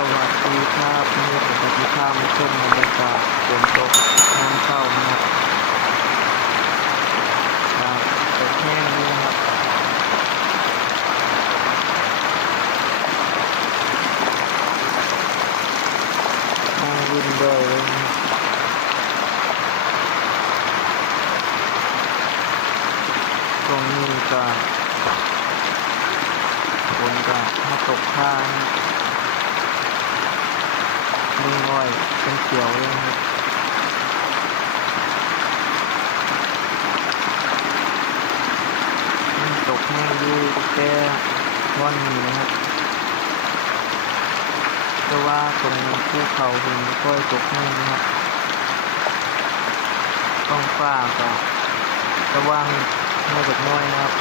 วัสดีครับนี่ผมจะพามาชมบรรยากาศฝนตกน้ำเข้านะครับตกแห้งนี่นะครับน่าวุ่นด้วยเลยนะครับตรงนี้ก็ฝนก็มาตกข้างมืออ้อยเป็นเขียวเลยนะครับตกแห้งอยู่แต่วันนี้นะครับแต่ว่าตรงภูเขาหินค่อยตกแห้งนะครับต้องฟ้าก็ระวังไม่ตกน้อยนะครับ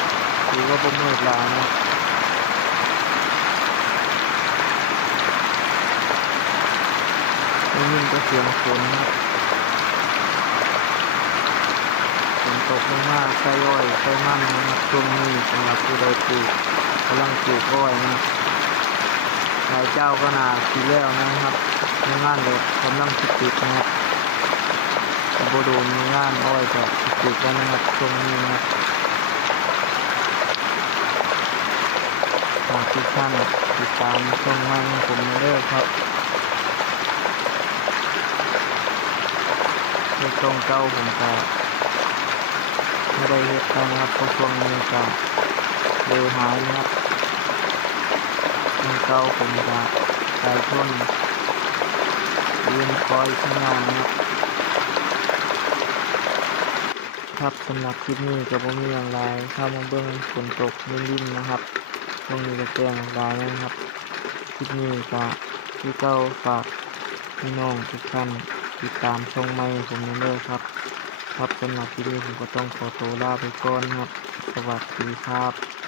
หรือว่าบ่มืดหลายนะครับได้ยินแต่เสียงฝนนะครับฝนตกมากๆใส่อ้อยใส่มันนะครับช่วงนี้สำหรับผู้ใดปลูกกำลังปลูกอ้อยนะครับหลายเจ้าก็น่าสิแล้วนะครับในงานเด็กกำลังปิดนะครับโบโดนงานอ้อยก็ปิดแล้วนะครับช่วงนี้นะครับฝากทุกท่านติดตามช่องมันผมเด้อครับในช่องเก่าผมก็ไม่ได้เฮ็ดนะครับเพราะช่วงนี้ก็เลยหายนะครับช่องเก่าผมก็ใส่ต้นยืนคอยข้างหน้านะครับครับสำหรับคลิปนี้ก็บ่มีอย่างไรเข้ามาเบิ่งฝนตกลิ่นๆนะครับช่วงนี้ก็แจ้งรายนะครับคลิปนี้ก็ที่เก้าฝากพี่น้องทุกท่านติดตามช่องใหม่ผมเด้อครับครับสำหรับคลิปนี้ผมก็ต้องขอตัวลาไปก่อนครับสวัสดีครับ